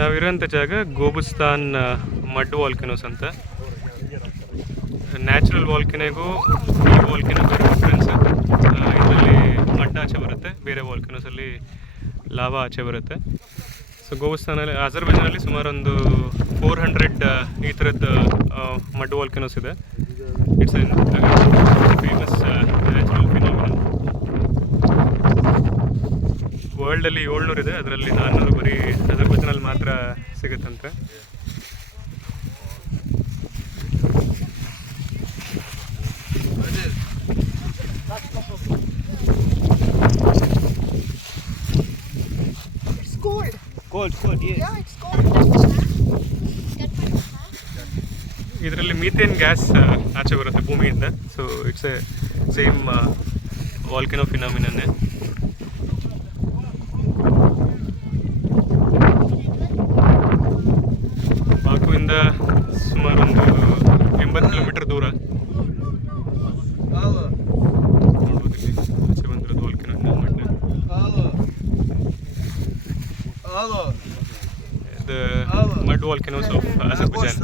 ನಾವಿರೋಂಥ ಜಾಗ ಗೋಬುಸ್ತಾನ್ ಮಡ್ ವಾಲ್ಕನೋಸ್ ಅಂತ. ನ್ಯಾಚುರಲ್ ವಾಲ್ಕನೆಗೂ ಈ ವಾಲ್ಕನೆಗೂ ಡಿಫ್ರೆನ್ಸ್, ಇದರಲ್ಲಿ ಮಡ್ ಆಚೆ ಬರುತ್ತೆ, ಬೇರೆ ವಾಲ್ಕನೋಸಲ್ಲಿ ಲಾವಾ ಆಚೆ ಬರುತ್ತೆ. ಸೊ ಗೋಬುಸ್ತಾನಲ್ಲಿ ಅಜರ್ಬೈಜಾನಲ್ಲಿ ಸುಮಾರು ಒಂದು 400 ಈ ಥರದ್ದು ಮಡ್ ವಾಲ್ಕನೋಸ್ ಇದೆ. It's famous natural phenomenal. ವರ್ಲ್ಡಲ್ಲಿ 700 ಇದೆ, ಅದರಲ್ಲಿ 400 ಬರೀ ಅಜರ್ಬೈಜಾನಲ್ಲಿ ಮಾತ್ರ ಸಿಗುತ್ತಂತೆ. ಇದರಲ್ಲಿ ಮೀಥೇನ್ ಗ್ಯಾಸ್ ಆಚೆ ಬರುತ್ತೆ ಭೂಮಿಯಿಂದ. So it's a same volcano ಫಿನಾಮಿನನ್ನೇ. ಬಾಕುವಿಂದ ಸುಮಾರು ಒಂದು 80 ಕಿಲೋಮೀಟರ್ ದೂರ. ನೋಡ್ಬೋದಿಲ್ಲಿ ಆಚೆ ಬಂದಿರೋದು volcano phenomenon. The mud volcanoes of Azerbaijan.